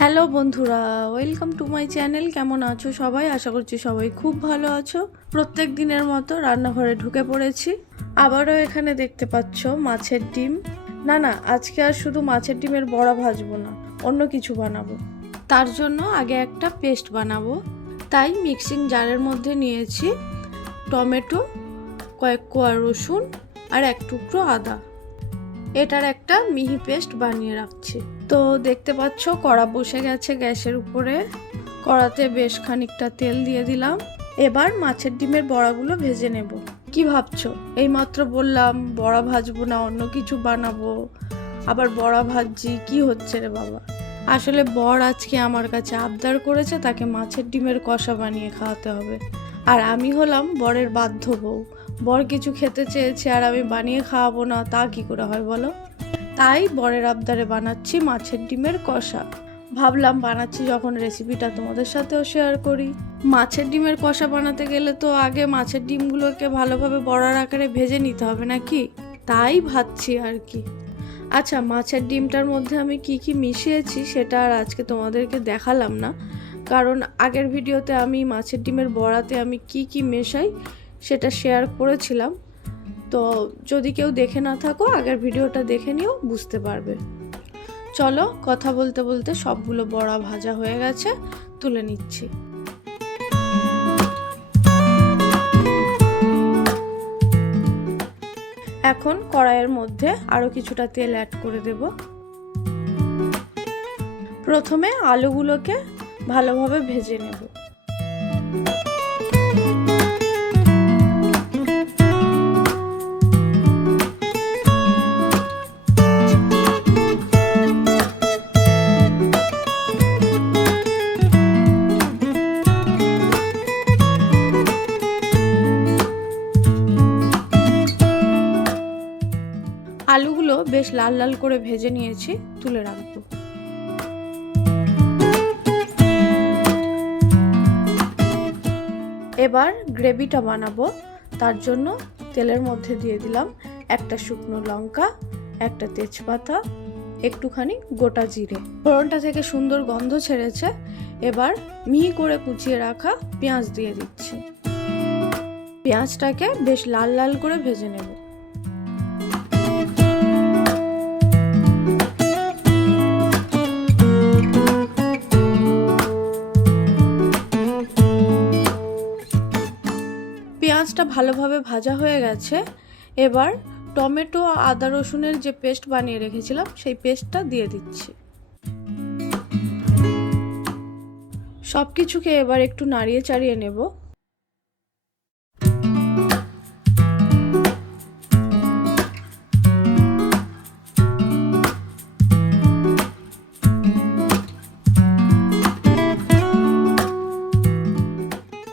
Hello বন্ধুরা, welcome to my channel. কেমন আছো সবাই? আশা করছি সবাই খুব ভালো আছো। প্রত্যেক দিনের মতো রান্নাঘরে ঢুকে পড়েছি। আবারও এখানে দেখতে পাচ্ছ মাছের ডিম। না, আজকে আর শুধু মাছের ডিমের বড়া ভাজবো না, অন্য কিছু বানাবো। তার জন্য আগে একটা পেস্ট বানাবো। তাই মিক্সিং জারের মধ্যে নিয়েছি টমেটো, কয়েক কোয়া রসুন আর এক টুকরো আদা। এটার একটা মিহি পেস্ট বানিয়ে রাখছি। তো দেখতে পাচ্ছ কড়া বসে গেছে গ্যাসের উপরে। কড়াতে বেশ খানিকটা তেল দিয়ে দিলাম। এবার মাছের ডিমের বড়াগুলো ভেজে নেব। কি ভাবছো? এইমাত্র বললাম বড়া ভাজবো না, অন্য কিছু বানাবো, আবার বড়া ভাজছি, কি হচ্ছে রে বাবা? আসলে বর আজকে আমার কাছে আবদার করেছে তাকে মাছের ডিমের কষা বানিয়ে খাওয়াতে হবে। আর আমি হলাম বরের বাধ্য বউ। বর কিছু খেতে চেয়েছে আর আমি বানিয়ে খাওয়াবো না, তা কি করে হয় বলো? তাই বরের আবদারে বানাচ্ছি মাছের ডিমের কষা। ভাবলাম বানাচ্ছি যখন রেসিপিটা তোমাদের সাথেও শেয়ার করি। মাছের ডিমের কষা বানাতে গেলে তো আগে মাছের ডিমগুলোকে ভালোভাবে বড়ার আকারে ভেজে নিতে হবে নাকি? তাই ভাবছি আর কি। আচ্ছা, মাছের ডিমটার মধ্যে আমি কি কি মিশিয়েছি সেটা আর আজকে তোমাদেরকে দেখালাম না, কারণ আগের ভিডিওতে আমি মাছের ডিমের বড়াতে আমি কি কি মেশাই সেটা শেয়ার করেছিলাম। তো যদি কেউ দেখে না থাকো, আগের ভিডিওটা দেখে নিও, বুঝতে পারবে। চলো, কথা বলতে বলতে সবগুলো বড়া ভাজা হয়ে গেছে, তুলে নিচ্ছি। এখন কড়াইয়ের মধ্যে আরো কিছুটা তেল অ্যাড করে দেব। প্রথমে আলুগুলোকে ভালোভাবে ভেজে নেব। আলুগুলো বেশ লাল লাল করে ভেজে নিয়েছি, তুলে রাখবো। এবার গ্রেভিটা বানাবো। তার জন্য তেলের মধ্যে দিয়ে দিলাম একটা শুকনো লঙ্কা, একটা তেজপাতা, একটুখানি গোটা জিরে। ফোড়নটা থেকে সুন্দর গন্ধ ছেড়েছে। এবার মিহি করে কুচিয়ে রাখা পেঁয়াজ দিয়ে দিচ্ছি। পেঁয়াজটাকে বেশ লাল লাল করে ভেজে নেব। পেঁয়াজটা ভালোভাবে ভাজা হয়ে গেছে। এবার টমেটো আর আদা রসুনের যে পেস্ট বানিয়ে রেখেছিলাম সেই পেস্টটা দিয়ে দিচ্ছি। সব কিছুকে এবার একটু নাড়িয়ে চাড়িয়ে নেব।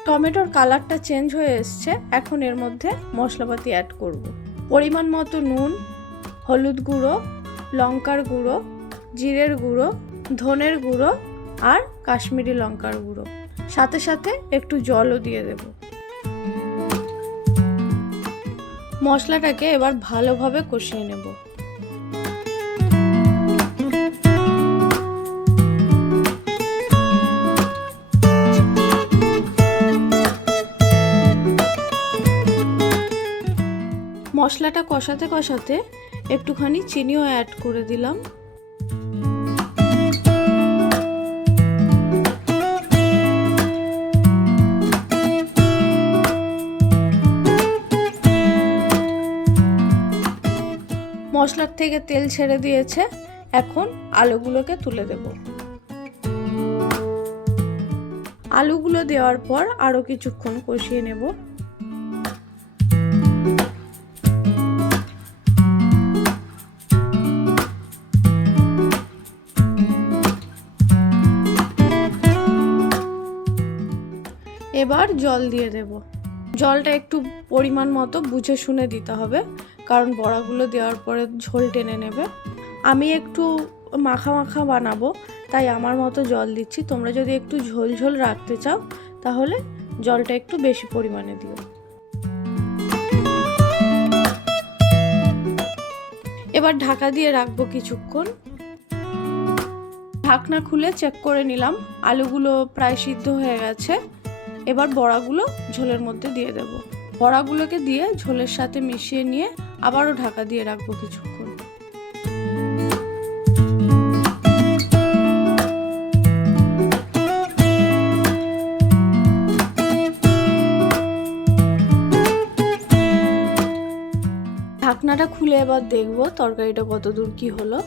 টমেটোর কালারটা চেঞ্জ হয়ে এসছে। এখন এর মধ্যে মশলাপাতি অ্যাড করব। পরিমাণ মতো নুন, হলুদ গুঁড়ো, লঙ্কার গুঁড়ো, জিরের গুঁড়ো, ধনের গুঁড়ো আর কাশ্মীরি লঙ্কার গুঁড়ো, সাথে সাথে একটু জলও দিয়ে দেব। মশলাটাকে এবার ভালোভাবে কষিয়ে নেব। মশলাটা কষাতে কষাতে একটুখানি চিনিও অ্যাড করে দিলাম। মশলার থেকে তেল ছেড়ে দিয়েছে। এখন আলুগুলোকে তুলে দেব। আলুগুলো দেওয়ার পর আরো কিছুক্ষণ কষিয়ে নেব। এবার জল দিয়ে দেব। জলটা একটু পরিমাণ মতো বুঝে শুনে দিতে হবে, কারণ বড়াগুলো দেওয়ার পরে ঝোল টেনে নেবে। আমি একটু মাখা মাখা বানাবো, তাই আমার মতো জল দিচ্ছি। তোমরা যদি একটু ঝোল ঝোল রাখতে চাও তাহলে জলটা একটু বেশি পরিমাণে দিও। এবার ঢাকা দিয়ে রাখবো কিছুক্ষণ। ঢাকনা খুলে চেক করে নিলাম, আলুগুলো প্রায় সিদ্ধ হয়ে গেছে। এবার বড়াগুলো ঝোলের মধ্যে দিয়ে দেব। বড়াগুলোকে দিয়ে ঝোলের সাথে মিশিয়ে নিয়ে আবারও ঢাকা দিয়ে রাখবো কিছুক্ষণ। ঢাকনাটা খুলে এবার দেখবো তরকারিটা কতদূর কি হলো।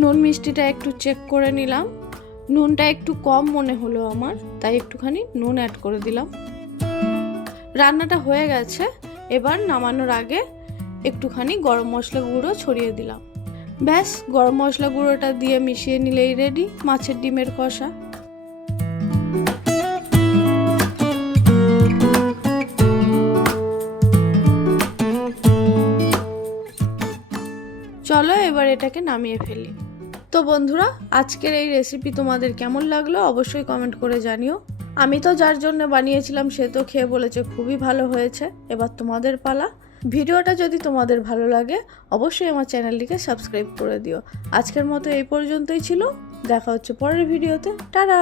নুন মিষ্টিটা একটু চেক করে নিলাম, নুনটা একটু কম মনে হলো আমার, তাই একটুখানি নুন অ্যাড করে দিলাম। রান্নাটা হয়ে গেছে। এবার নামানোর আগে একটুখানি গরম মশলা গুঁড়ো ছড়িয়ে দিলাম। ব্যাস, গরম মশলা গুঁড়োটা দিয়ে মিশিয়ে নিলেই রেডি মাছের ডিমের কষা। চলো এবার এটাকে নামিয়ে ফেলি। তো বন্ধুরা, আজকের এই রেসিপি তোমাদের কেমন লাগলো অবশ্যই কমেন্ট করে জানিও। আমি তো যার জন্য বানিয়েছিলাম সে তো খেয়ে বলেছে খুবই ভালো হয়েছে। এবার তোমাদের পালা। ভিডিওটা যদি তোমাদের ভালো লাগে অবশ্যই আমার চ্যানেলটিকে সাবস্ক্রাইব করে দিও। আজকের মতো এই পর্যন্তই ছিল, দেখা হচ্ছে পরের ভিডিওতে। টাটা।